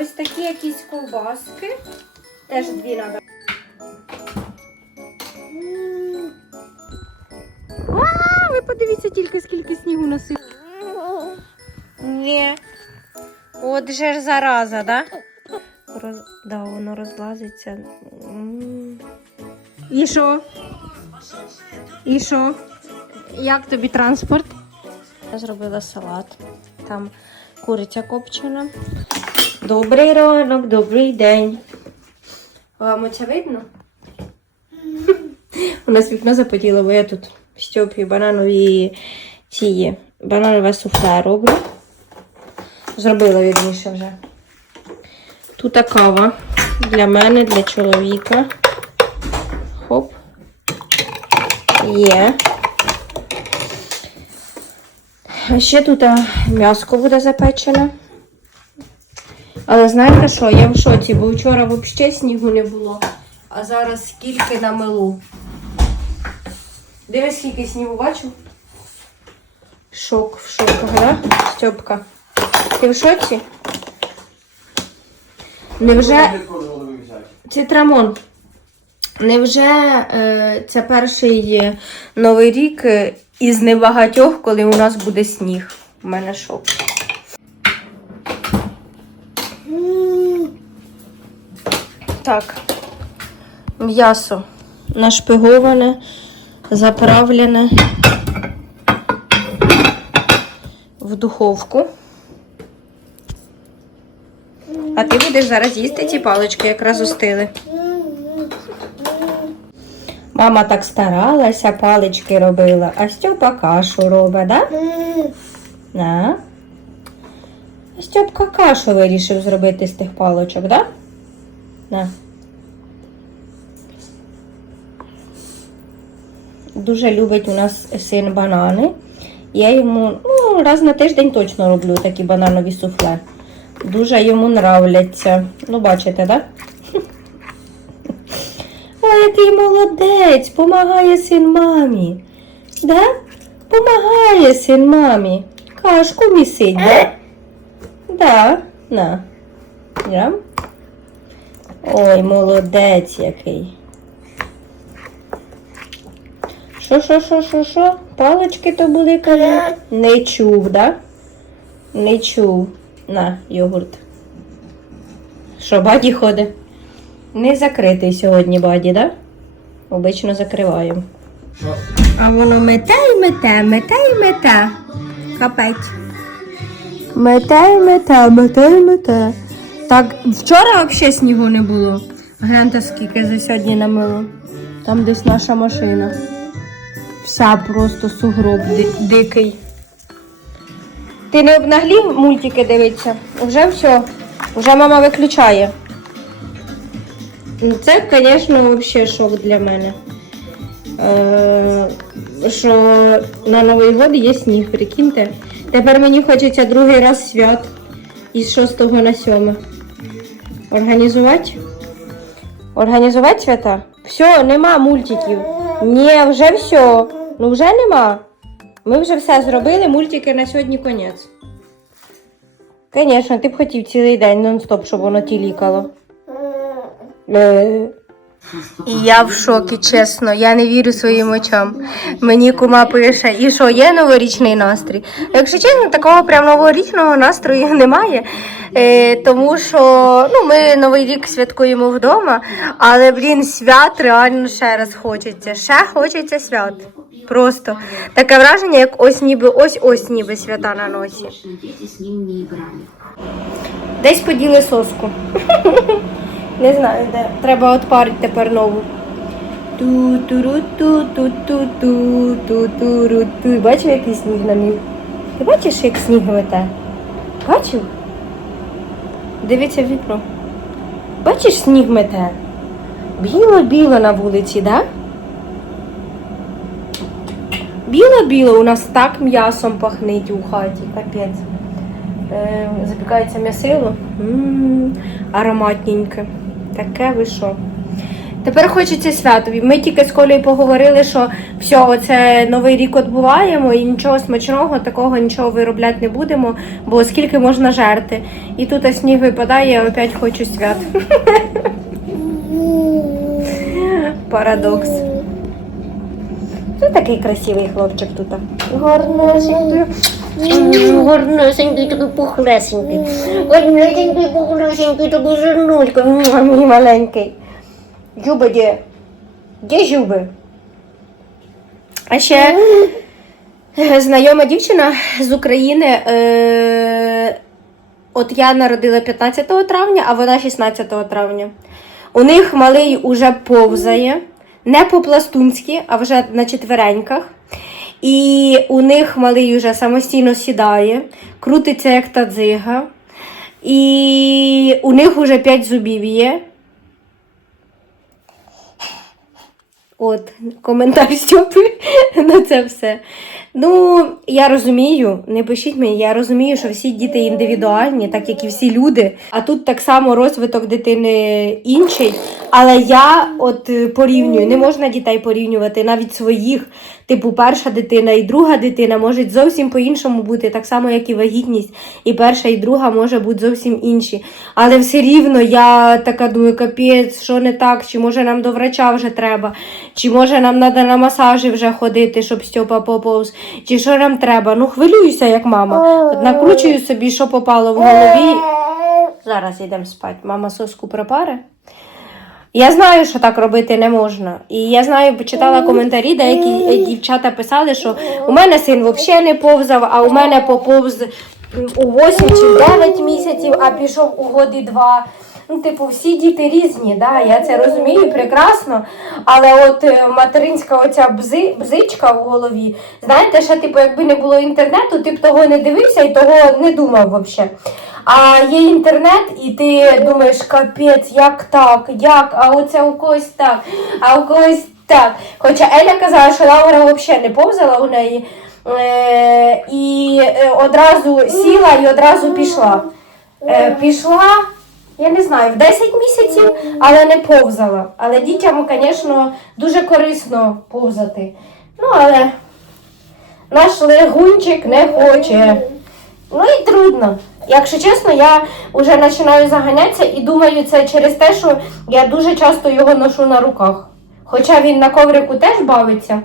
Ось такі якісь ковбаски. Теж дві треба. А, ви подивіться тільки, скільки снігу носив. Ні. От же ж зараза, да? Роз... Да, воно розлазиться. І що? І що? Як тобі транспорт? Я зробила салат. Там куриця копчена. Добрий ранок, добрий день. Вам оце видно? У нас вікно запотіло, бо я тут Стьопі бананові ці бананове суфле роблю. Зробила вірніше вже. Тут кава для мене, для чоловіка. Хоп. Є. А ще тут м'яско буде запечене. Але знаєте що, я в шоці, бо вчора взагалі снігу не було, а зараз скільки намелу. Дивись, скільки снігу бачу. Шок в шоках, да? Стьопка. Ти в шоці? Невже. Цитрамон. Невже е, це перший е, новий рік е, із небагатьох, коли у нас буде сніг? У мене шок. Так. М'ясо нашпиговане, заправлене в духовку. А ти будеш зараз їсти ці палички, якраз остили. Мама так старалася, палички робила, а Стьопа кашу робить, да? На. Стьопка кашу вирішив зробити з тих паличок, да? На. Дуже любить у нас син банани. Я йому ну, раз на тиждень точно роблю такі бананові суфле. Дуже йому нравляться. Ну, бачите, так? Ой, який молодець, помагає син мамі. Да? Помагає син мамі. Кашку місить, да? Да, на. Я? Ой, молодець який. Що, що, що, що, що? Палички то були казати? Не чув, да? Не чув. На, йогурт. Що, баді ходить? Не закритий сьогодні баді, да? Обично закриваємо. А воно мете і мете, мете і мете. Капець. Мете і мете, мете і мете. Так, вчора взагалі снігу не було. Гляньте, скільки за сьогодні намило. Там десь наша машина. Вся просто сугроб ди- дикий. Ти не обнаглів мультики дивитися? Вже все. Вже мама виключає. Ну, Це, звісно, взагалі шок для мене. Е, що на Новий год є сніг, прикиньте. Тепер мені хочеться другий раз свят із 6 на 7. Організувати? Організувати свята? Все, нема мультиків. Ні, вже все. Ну вже нема. Ми вже все зробили, мультики на сьогодні конець. Звісно, ти б хотів цілий день нон-стоп, щоб воно тілікало. Е. І я в шокі, чесно, я не вірю своїм очам. Мені кума пише, і що є новорічний настрій. Якщо чесно, такого прям новорічного настрою немає. Е, тому що ну, ми Новий рік святкуємо вдома, але, блін, свят реально ще раз хочеться. Ще хочеться свят. Просто таке враження, як ось ніби ось ось ніби свята на носі. Десь поділи соску. Не знаю, де. Треба отпарити тепер нову. ту туру ту ту ту ту ту туру ту Бачив, який сніг намів? Ти бачиш, як сніг мете? Бачив? Дивіться в вікно. Бачиш, сніг мете? Біло-біло на вулиці, да? Біло-біло, у нас так м'ясом пахнить у хаті, капець. Е, запікається м'ясило. Ароматненьке. Таке ви що. Тепер хочеться святові. Ми тільки з Колею поговорили, що все, оце новий рік відбуваємо і нічого смачного, такого нічого виробляти не будемо, бо скільки можна жерти. І тут сніг випадає, я опять хочу свят. Парадокс. Ти такий красивий хлопчик тут. Гарнесенький. Гарнесенький, такий пухлесенький. Гарнесенький, пухлесенький, такий жирнулька. Мій маленький. Жуби де? Де жуби? А ще знайома дівчина з України. Е, от я народила 15 травня, а вона 16 травня. У них малий уже повзає, не по-пластунськи, а вже на четвереньках. І у них малий вже самостійно сідає, крутиться як та дзига. І у них вже 5 зубів є. От, коментар Стьопи на це все. Ну, я розумію, не пишіть мені, я розумію, що всі діти індивідуальні, так як і всі люди. А тут так само розвиток дитини інший. Але я от е, порівнюю, не можна дітей порівнювати, навіть своїх. Типу, перша дитина і друга дитина можуть зовсім по-іншому бути, так само, як і вагітність. І перша, і друга може бути зовсім інші. Але все рівно я така думаю, капець, що не так, чи може нам до врача вже треба, чи може нам треба на масажі вже ходити, щоб Стьопа поповз, чи що нам треба. Ну, хвилююся, як мама. От накручую собі, що попало в голові. Зараз йдемо спати. Мама соску пропаре. Я знаю, що так робити не можна. І я знаю, почитала коментарі, деякі дівчата писали, що у мене син взагалі не повзав, а у мене поповз у 8 чи 9 місяців, а пішов у годи 2. Ну, типу, всі діти різні, да? я це розумію прекрасно. Але от е, материнська оця бзи, бзичка в голові, знаєте, ще типу, якби не було інтернету, ти б того не дивився і того не думав взагалі. А є інтернет, і ти думаєш, капець, як так, як, а оце у когось так, а у когось так. Хоча Еля казала, що Лаура взагалі не повзала у неї. Е, і е, одразу сіла і одразу пішла. Е, пішла, я не знаю, в 10 місяців, але не повзала. Але дітям, звісно, дуже корисно повзати. Ну, але наш легунчик не хоче. Ну і трудно. Якщо чесно, я вже починаю заганятися і думаю, це через те, що я дуже часто його ношу на руках. Хоча він на коврику теж бавиться.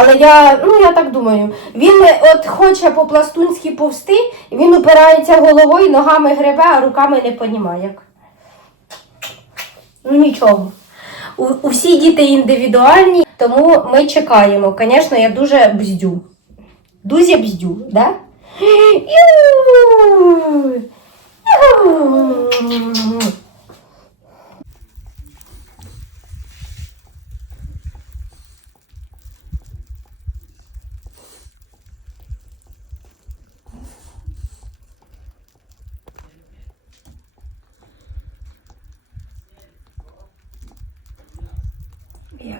Але я, ну я так думаю, він от хоче по-пластунськи повсти, він упирається головою, ногами гребе, а руками не понімає як. Ну нічого. У, у всі діти індивідуальні, тому ми чекаємо. Звісно, я дуже бздю. Дуже бздю, да? Ю! Ю! Як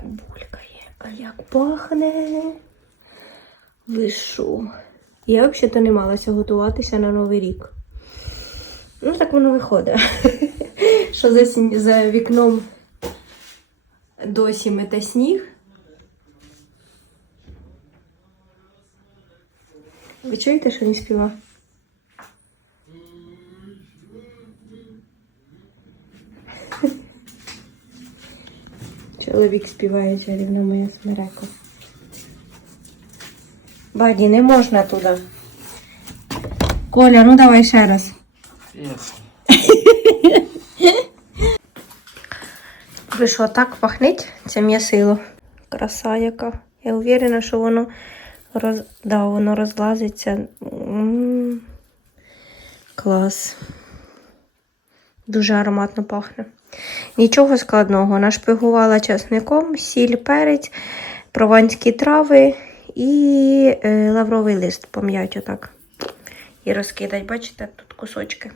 булькає, а як пахне. Ви що? Я взагалі не малася готуватися на Новий рік. Ну, так воно виходить. Що за, за вікном досі мете сніг. Ви чуєте, що він співав? Чоловік співає чарівна моя смереко. Баді, не можна туди. Коля, ну давай ще раз. Ви що, так пахнеть? Це м'ясило. Краса яка. Я уверена, що воно, роз... да, воно розлазиться. М. Клас. Дуже ароматно пахне. Нічого складного. Нашпигувала часником, сіль, перець, прованські трави і е, лавровий лист пом'ять отак. І розкидать, бачите, тут кусочки.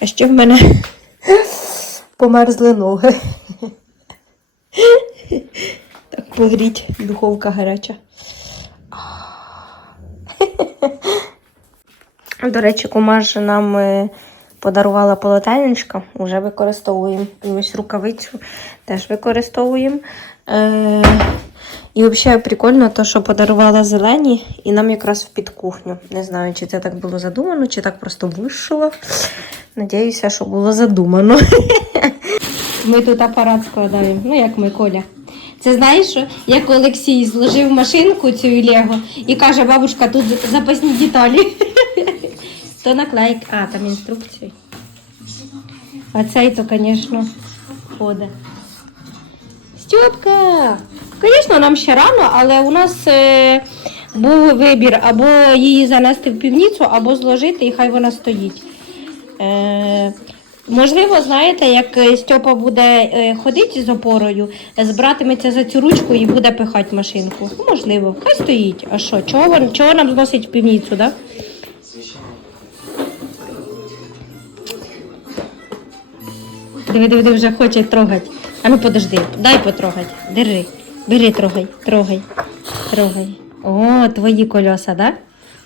А ще в мене померзли ноги. Так погріть, духовка гаряча. До речі, кумаш нам е, Подарувала полотенечко, вже використовуємо. І ось рукавицю теж використовуємо. Е- і взагалі прикольно, то, що подарувала зелені, і нам якраз в під кухню. Не знаю, чи це так було задумано, чи так просто вийшло. Надіюся, що було задумано. Ми тут апарат складаємо. Ну, як ми, Коля. Це знаєш, що як Олексій зложив машинку цю Лего і каже, бабушка, тут запасні деталі. То наклейк. А, там інструкції. А цей то, звісно, ходить. Стьопка! Звісно, нам ще рано, але у нас е, був вибір або її занести в півницю, або зложити, і хай вона стоїть. Е, можливо, знаєте, як е, Стьопа буде е, ходити з опорою, збиратиметься за цю ручку і буде пихати машинку. Можливо, хай стоїть. А що? Чого, чого нам зносить в півницю, так? Да? Диви, диви, диви, вже хоче трогати. А ну подожди, дай потрогати. Держи. Бери, трогай, трогай, трогай. О, твої кольоса, да?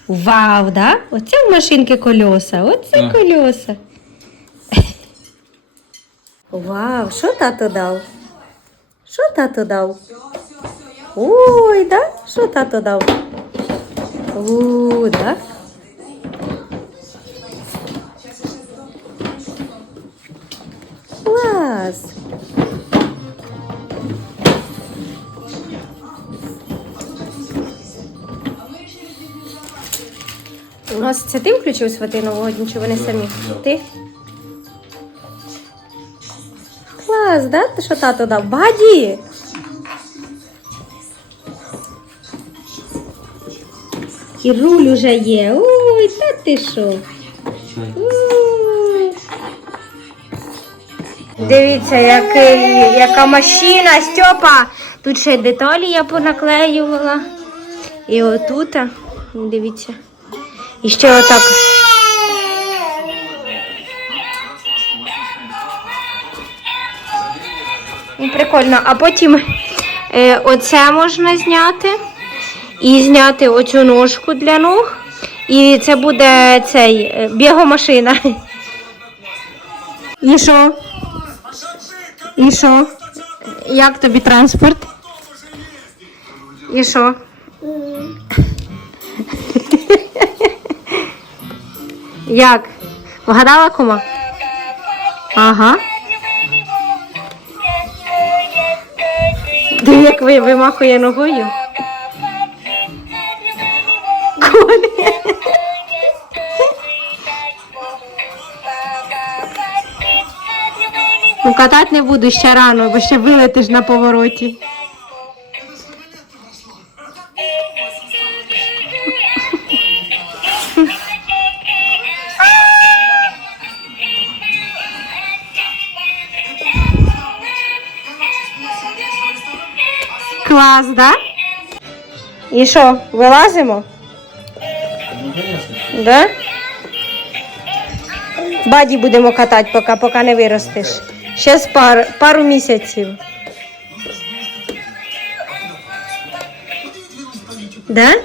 Вау, да? Оце в машинки кольоса, оце Так. кольоса. Вау, що тато дав? Що тато дав? Ой, да? Що тато дав? У, да? Клас! У нас це ти включив свати вогонь, чи вони самі? Ти? Клас, да? Ти що тато дав? Баді! І руль уже є. Ой, та ти що? Ой. Дивіться, який, яка машина, Стьопа. Тут ще деталі я понаклеювала. І отут, дивіться. І ще отак. Ну, Прикольно. А потім е, оце можна зняти. І зняти оцю ножку для ног. І це буде цей е, бігомашина. І що? І що? Як тобі транспорт? І що? Як? Вгадала кума? Ага. Диви, як ви вимахує ногою. Коля. Ну, катати не буду ще рано, бо ще вилетиш на повороті. Клас, да? І що, вилазимо? Да? Баді будемо катати, поки, поки не виростеш. З пар, пару місяців. Да?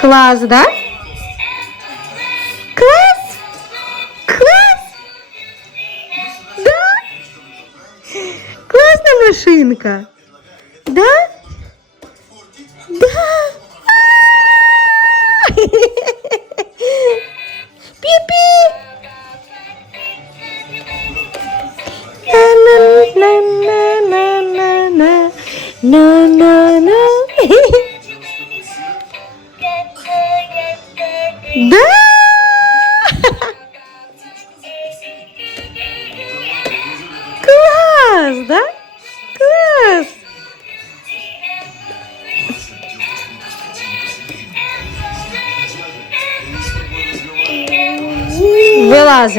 Клас, да? Машинка.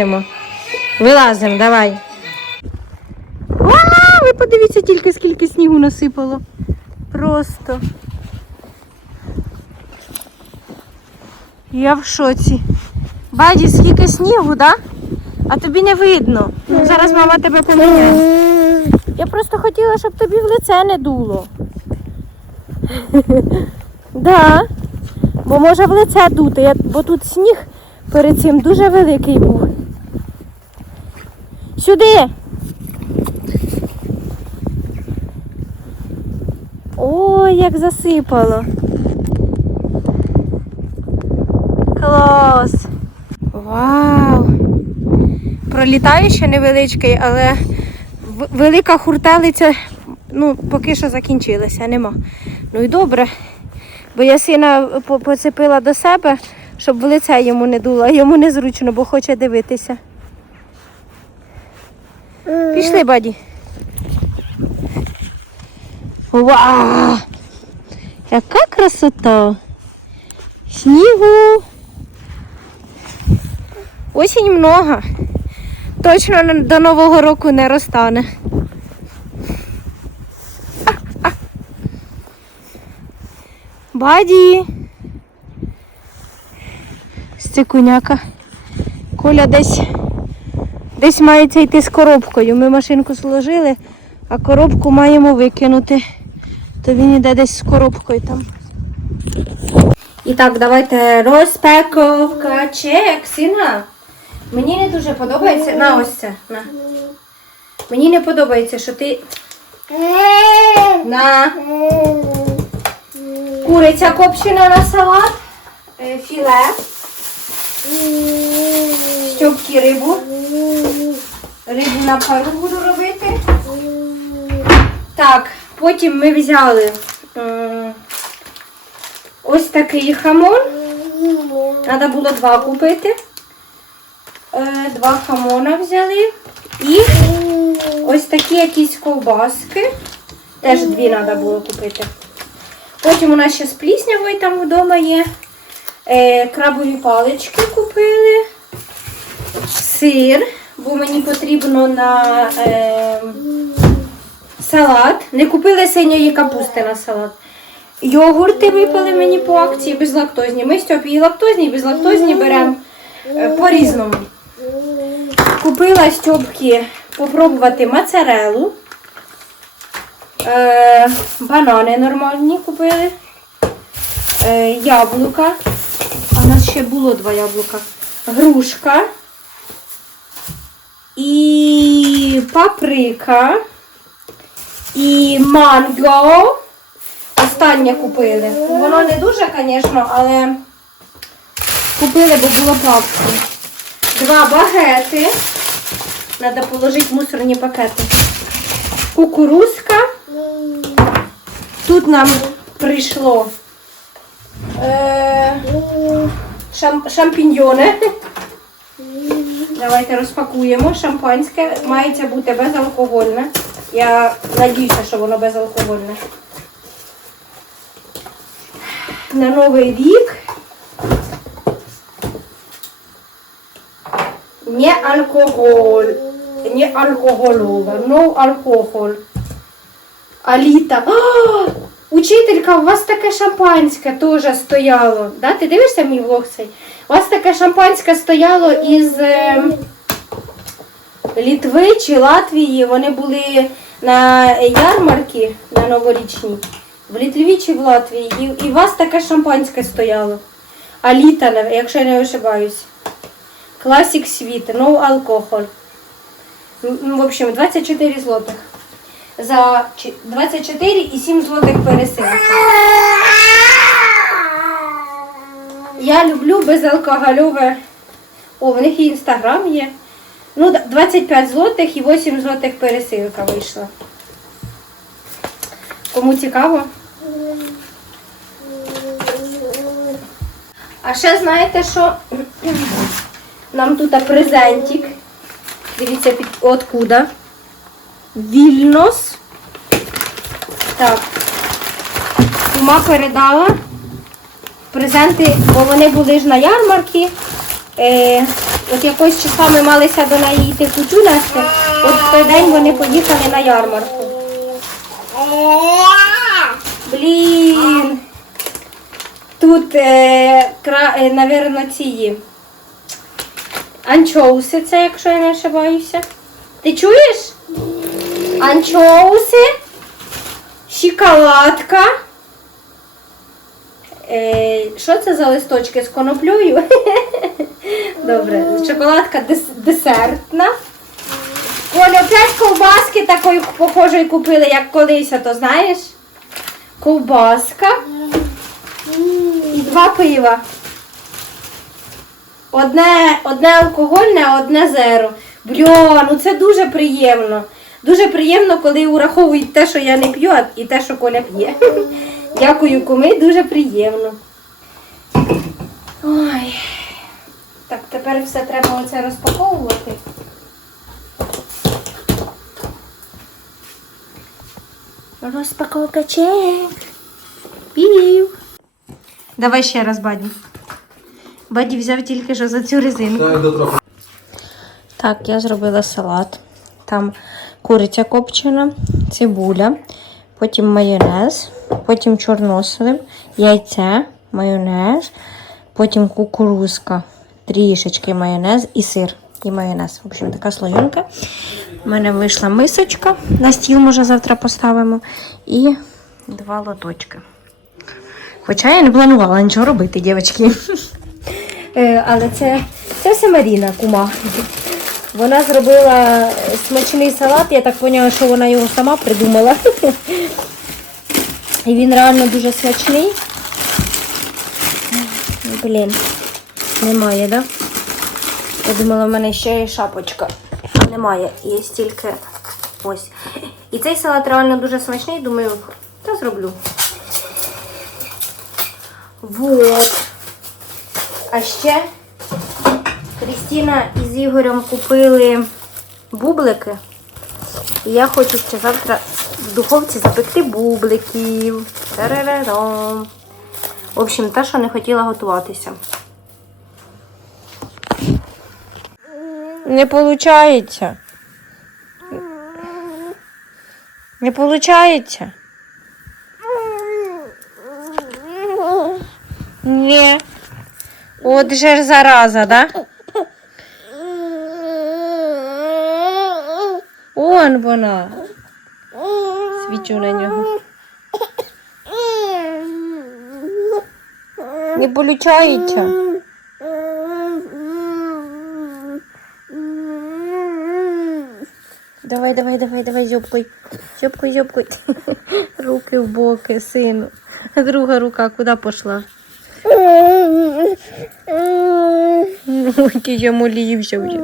Вилазимо. Вилазимо, давай. А, ви подивіться тільки, скільки снігу насипало. Просто. Я в шоці. Баді, скільки снігу, да? А тобі не видно. Зараз мама тебе поміняє. Я просто хотіла, щоб тобі в лице не дуло. Да. Бо може в лице дути, бо тут сніг перед цим дуже великий був. Сюди. Ой, як засипало. Клас. Вау. Пролітаю ще невеличкий, але велика хуртелиця ну, поки що закінчилася, нема. Ну і добре. Бо я сина по- поцепила до себе, щоб в лице йому не дуло, йому незручно, бо хоче дивитися. Пішли, баді. Вау! Яка красота! Снігу! Осінь много. Точно до Нового року не розтане. А, а. Баді. Стекуняка. Коля десь, десь мається йти з коробкою. Ми машинку сложили, а коробку маємо викинути. То він іде десь з коробкою там. І так, давайте розпаковка чек, сина. Мені не дуже подобається. На ось це. На. Мені не подобається, що ти. На. Куриця копчена на салат. е, Філе. Стьопки рибу. Рибу на пару буду робити. Так, потім ми взяли ось такий хамон. Треба було два купити. Е, Два хамона взяли. І ось такі якісь ковбаски. Теж дві треба було купити. Потім у нас ще з пліснявою там вдома є. Е, крабові палички купили. Сир, бо мені потрібно на е, салат. Не купили синьої капусти на салат. Йогурти випали мені по акції безлактозні. Ми Стьопі і лактозні, і безлактозні беремо е, по-різному. Купила Стьопки попробувати моцарелу. Е, банани нормальні купили. Е, яблука. У нас ще було два яблука. Грушка. І паприка. І манго. Останнє купили. Воно не дуже, звісно, але купили, бо було по. Два багети. Треба положити в мусорні пакети. Кукурузка. Тут нам прийшло е, шам, шампіньйони. Давайте розпакуємо. Шампанське мається бути безалкогольне. Я надіюся, що воно безалкогольне. На Новий рік. Не алкоголь. Не алкоголове. No алкоголь. Аліта. А, учителька, у вас таке шампанське теж стояло. Да? Ти дивишся мій влог цей? У вас таке шампанське стояло із е, Літви чи Латвії. Вони були на ярмарці на новорічній. В Літві чи в Латвії. І, і у вас таке шампанське стояло. Аліта, нав- якщо я не ошибаюсь. Класік світ, no алкоголь. Ну, в общем, 24 злотих. За чи- 24 і 7 злотих пересилка. Я люблю безалкогольове. О, в них і інстаграм є. Ну, 25 злотих і 8 злотих пересилка вийшла. Кому цікаво? А ще знаєте, що нам тут презентик. Дивіться, откуда. Вільнос. Так. Кума передала презенти, бо вони були ж на ярмарці. Е, от якось числа ми малися до неї йти кутю нести. От в той день вони поїхали на ярмарку. Блін. Тут, е, кра, е, навірно, ці анчоуси, це, якщо я не ошибаюся. Ти чуєш? Анчоуси, шоколадка. Е, що це за листочки з коноплею? Добре, шоколадка десертна. Коля, опять ковбаски такої похожої купили, як колись, а то знаєш? Ковбаска і два пива. Одне, одне алкогольне, а одне зеро. Бля, ну це дуже приємно. Дуже приємно, коли ураховують те, що я не п'ю, а- і те, що Коля п'є. Дякую, куми, дуже приємно. Ой. Так, тепер все треба оце розпаковувати. Розпаковка чек. Пів. Давай ще раз, Баді. Баді взяв тільки що за цю резинку. Так, я зробила салат. Там куриця копчена, цибуля, потім майонез, потім чорнослив, яйце, майонез, потім кукурузка, трішечки майонез і сир. І майонез. В общем, така слоєнка. У мене вийшла мисочка. На стіл, може, завтра поставимо. І два лоточки. Хоча я не планувала нічого робити, дівчатки. Е, Але це, це все Маріна, кума. Вона зробила смачний салат, я так поняла, що вона його сама придумала. І він реально дуже смачний. Блін, немає, да? Я думала, в мене ще є шапочка. Немає, є тільки ось. І цей салат реально дуже смачний, думаю, та зроблю. Вот. А ще Крістіна із Ігорем купили бублики. І я хочу ще завтра в духовці запекти бубликів. Тарарарам. В общем, та, що не хотіла готуватися. Не виходить. Не виходить. Ні. От же ж зараза, да? Он вона. Свічу на нього. Не получається. Давай, давай, давай, давай, зьобкой. Зьобкой, зьобкой. Руки в боки, сину. Друга рука куди пішла? Ой, ти я молився вже.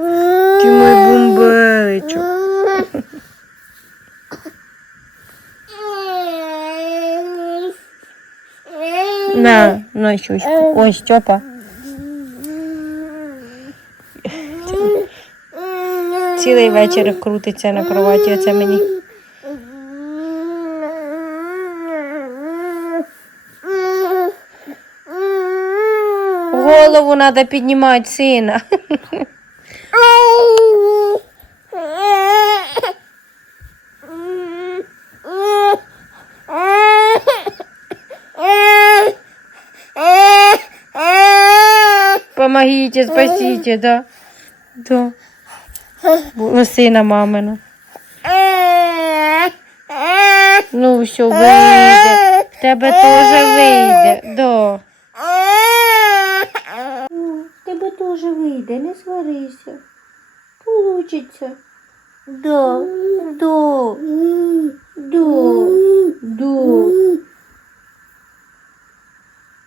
Ти мой бомбеличок. На, щучку. Ой, Степа. Цілий вечір крутиться на кроваті, оце мені. Голову треба піднімати сина. Помогите, спасите, да? Да. Бо- Сина мамина. Ну, все, вийде. В тебе теж вийде. Да. В тебе теж вийде, не сварися. Получиться. Да, да, да, да.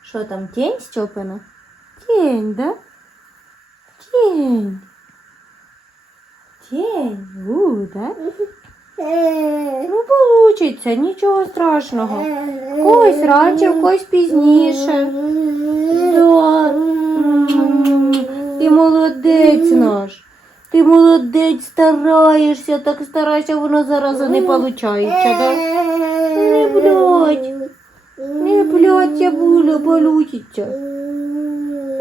Що там, тінь Степина? Тінь, да? Тінь. Тінь, у, да? Ну, получиться, нічого страшного. Когось раніше, когось пізніше. Да. Ти молодець наш. Ти молодець, стараєшся, так старайся, воно зараз не виходить, да? Не блядь. Не блядь, я буду получиться.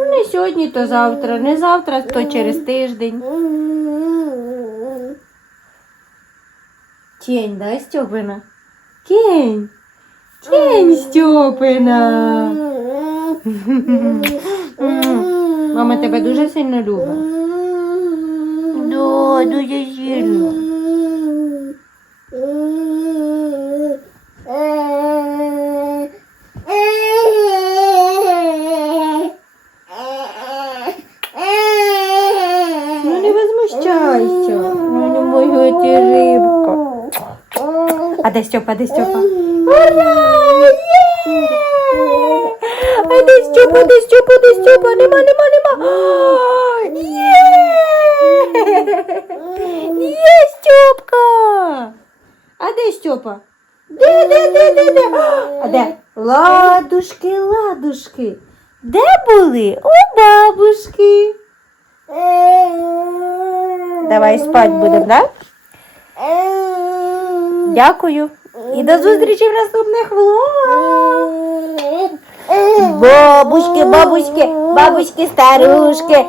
Не сьогодні, то завтра, не завтра, то через тиждень. Тінь, да, Стьопина? Тінь. Тінь, Стьопина. Мама тебе дуже сильно любить. Да, дуже сильно. Ну не возмущайся. Ну не моя ти рибка. А де Степа, де Степа? Ура! Є! А де Степа, де Степа, де Степа? Нема, нема, нема. А, Є! Є Степка! А де Степа? Де, де, де, де, де? А де? Ладушки, ладушки. Де були? У бабушки. Давай спать будемо, да? Дякую. І до зустрічі в наступних влогах. Бабушки, бабушки, бабушки, старушки.